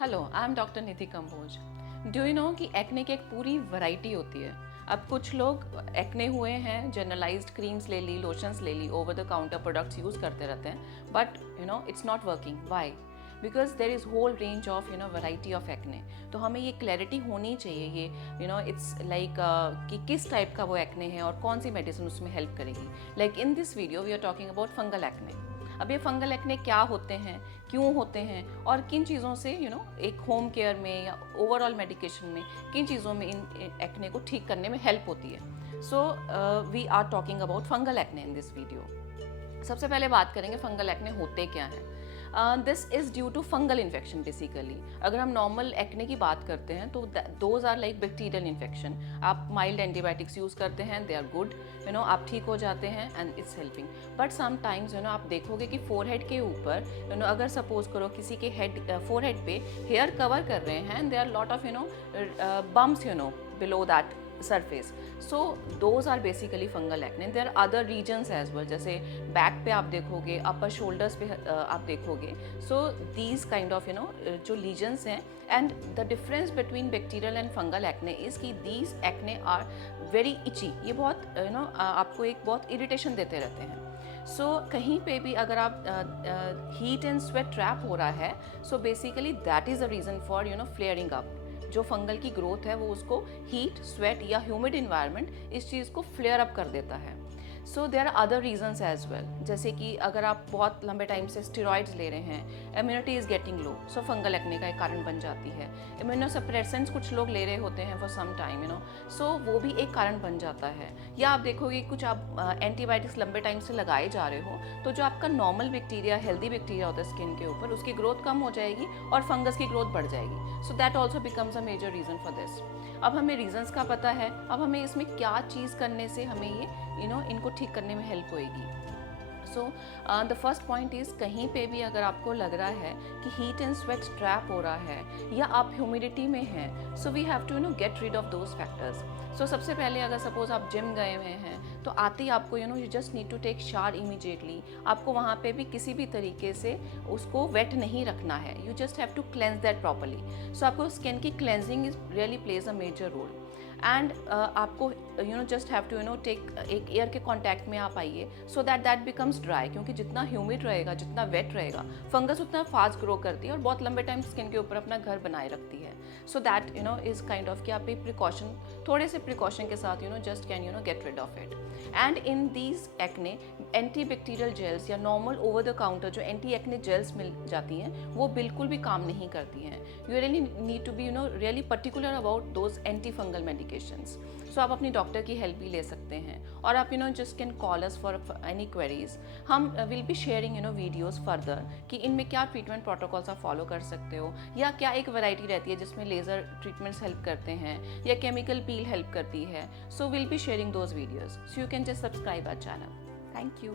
Hello, I am doctor Nidhi Kamboj. Do you know कि acne की एक पूरी वैरायटी होती है। अब कुछ लोग एक्ने हुए हैं, जनरलाइज्ड क्रीम्स ले ली, लोशंस ले ली, over the counter products use करते रहते हैं, but it's not working. Why? Because there is whole range of variety of acne. तो हमें ये क्लैरिटी होनी चाहिए, ये इट्स लाइक कि किस टाइप का वो एक्ने है और कौन सी मेडिसिन उसमें हेल्प करेगी। Like in this video we are talking about fungal acne. अब ये फंगल एक्ने क्या होते हैं, क्यों होते हैं और किन चीज़ों से एक होम केयर में या ओवरऑल मेडिकेशन में किन चीज़ों में इन एक्ने को ठीक करने में हेल्प होती है। So we are talking about fungal acne in this video. सबसे पहले बात करेंगे फंगल एक्ने होते क्या हैं। This is due to fungal infection basically. अगर हम नॉर्मल एक्ने की बात करते हैं तो those are like bacterial infection. आप माइल्ड एंटीबायोटिक्स यूज़ करते हैं, दे आर गुड, आप ठीक हो जाते हैं and it's helping. But sometimes आप देखोगे कि फोरहेड के ऊपर अगर सपोज करो किसी के फोरहेड पे हेयर कवर कर रहे हैं and they are lot of bumps below that surface. So those are basically fungal acne. There are other regions as well, जैसे बैक पे आप देखोगे, अपर शोल्डर्स पे आप देखोगे. So these kind of जो lesions हैं, and the difference between bacterial and fungal acne is कि these acne are very itchy. ये बहुत आपको एक बहुत इरिटेशन देते रहते हैं. सो कहीं पे भी अगर आप हीट एंड स्वेट ट्रैप हो रहा है, so basically that is a reason for flaring up. जो फंगल की ग्रोथ है वो उसको हीट, स्वेट या ह्यूमिड इन्वायरमेंट इस चीज़ को फ्लेयर अप कर देता है। So there are other reasons as well, जैसे कि अगर आप बहुत लंबे टाइम से स्टेरॉइड्स ले रहे हैं, immunity is getting low, so fungal acne का एक कारण बन जाती है। इम्यूनोसप्रेसेंट्स कुछ लोग ले रहे होते हैं फॉर सम टाइम सो वो भी एक कारण बन जाता है। या आप देखोगे कुछ आप एंटीबायोटिक्स लंबे टाइम से लगाए जा रहे हो तो जो आपका नॉर्मल बैक्टीरिया, हेल्दी बैक्टीरिया होता है स्किन के ऊपर, उसकी ग्रोथ कम हो जाएगी और फंगस की ग्रोथ बढ़ जाएगी। So that also becomes a major reason for this. अब हमें रीजंस का पता है, अब हमें इसमें क्या चीज़ करने से हमें ये इनको ठीक करने में हेल्प होएगी। So the first point is, कहीं पे भी अगर आपको लग रहा है कि हीट एंड स्वेट ट्रैप हो रहा है या आप ह्यूमिडिटी में हैं, so we have to get rid of those factors. सो सबसे पहले अगर सपोज आप जिम गए हुए हैं तो आते ही आपको you just need to take shower immediately. आपको वहाँ पे भी किसी भी तरीके से उसको वेट नहीं रखना है, you just have to cleanse that properly. So आपको स्किन की cleansing is really plays a major role. And आपको जस्ट हैव टू टेक एक एयर के कॉन्टैक्ट में आप आइए सो दैट बिकम्स ड्राई, क्योंकि जितना ह्यूमिड रहेगा, जितना वेट रहेगा, फंगस उतना फास्ट ग्रो करती है और बहुत लंबे टाइम स्किन के ऊपर अपना घर बनाए रखती है। So that is kind of कि आप एक प्रिकॉशन, थोड़े से प्रिकॉशन के साथ just can get rid of it. And in these acne anti bacterial gels या नॉर्मल ओवर द काउंटर जो एंटी एक्ने जेल्स मिल जाती हैं वो बिल्कुल भी काम नहीं करती हैं। You really need to be really particular about those anti fungal medications. So आप अपनी डॉक्टर की हेल्प भी ले सकते हैं और आप just can call us for any queries. हम will be sharing videos further कि इनमें क्या ट्रीटमेंट प्रोटोकॉल्स आप फॉलो कर सकते हो, या क्या एक वैरायटी रहती है जिसमें लेज़र ट्रीटमेंट्स हेल्प करते हैं या केमिकल पील हेल्प करती है। So will be sharing those videos, so you can just subscribe our channel. Thank you.